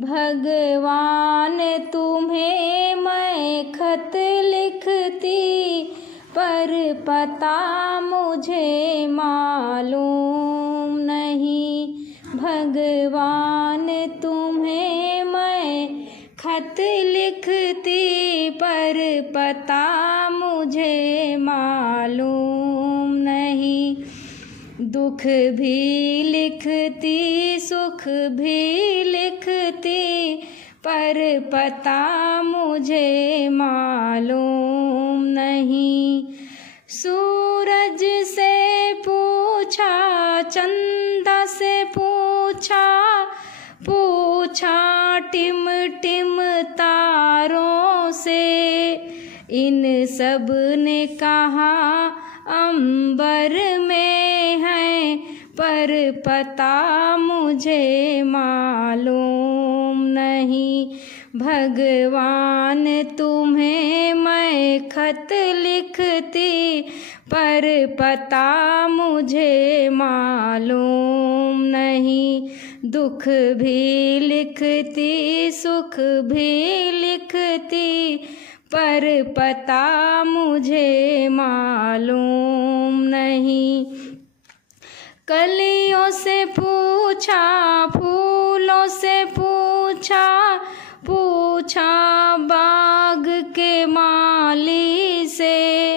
भगवान तुम्हें मैं खत लिखती, पर पता मुझे मालूम नहीं। भगवान तुम्हें मैं खत लिखती, पर पता मुझे मालूम नहीं। दुख भी लिखती, सुख भी लिखती, पर पता मुझे मालूम नहीं। सूरज से पूछा, चंदा से पूछा, पूछा टिम टिम तारों से, इन सब ने कहा अंबर में है, पर पता मुझे मालूम नहीं। भगवान तुम्हें मैं खत लिखती, पर पता मुझे मालूम नहीं। दुख भी लिखती, सुख भी लिखती, पर पता मुझे मालूम नहीं। कलियों से पूछा, फूलों से पूछा, पूछा बाग के माली से,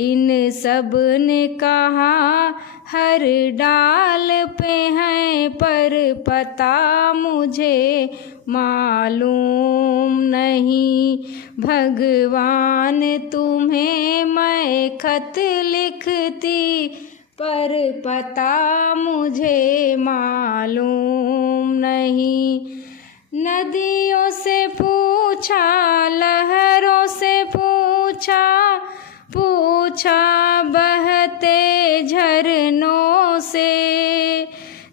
इन सब ने कहा हर डाल पे हैं, पर पता मुझे मालूम नहीं। भगवान तुम्हें मैं खत लिखती, पर पता मुझे मालूम नहीं। नदियों से पूछा, लहरों से पूछा, पूछा बहते झरनों से,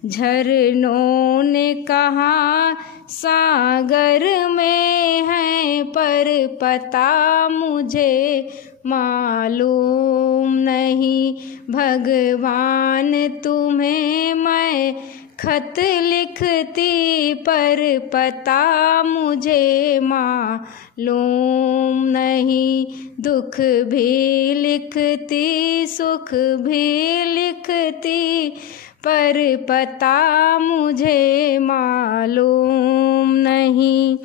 झरनों ने कहा सागर में है, पर पता मुझे मालूम नहीं। भगवान तुम्हें मैं खत लिखती, पर पता मुझे मालूम नहीं। दुख भी लिखती, सुख भी लिखती, पर पता मुझे मालूम नहीं।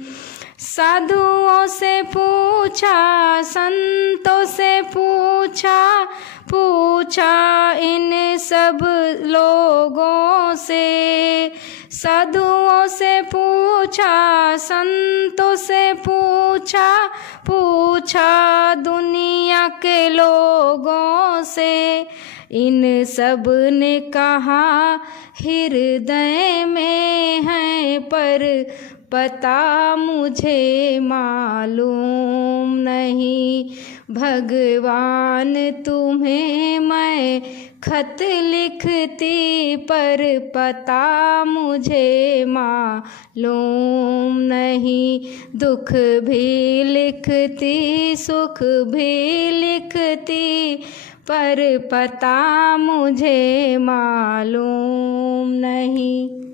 साधुओं से पूछा, संतों से पूछा, पूछा इन सब लोगों से, साधुओं से पूछा, संतों से पूछा, पूछा दुनिया के लोगों से, इन सब ने कहा हृदय में है, पर पता मुझे मालूम नहीं। भगवान तुम्हें मैं खत लिखती, पर पता मुझे मालूम नहीं। दुख भी लिखती, सुख भी लिखती, पर पता मुझे मालूम नहीं।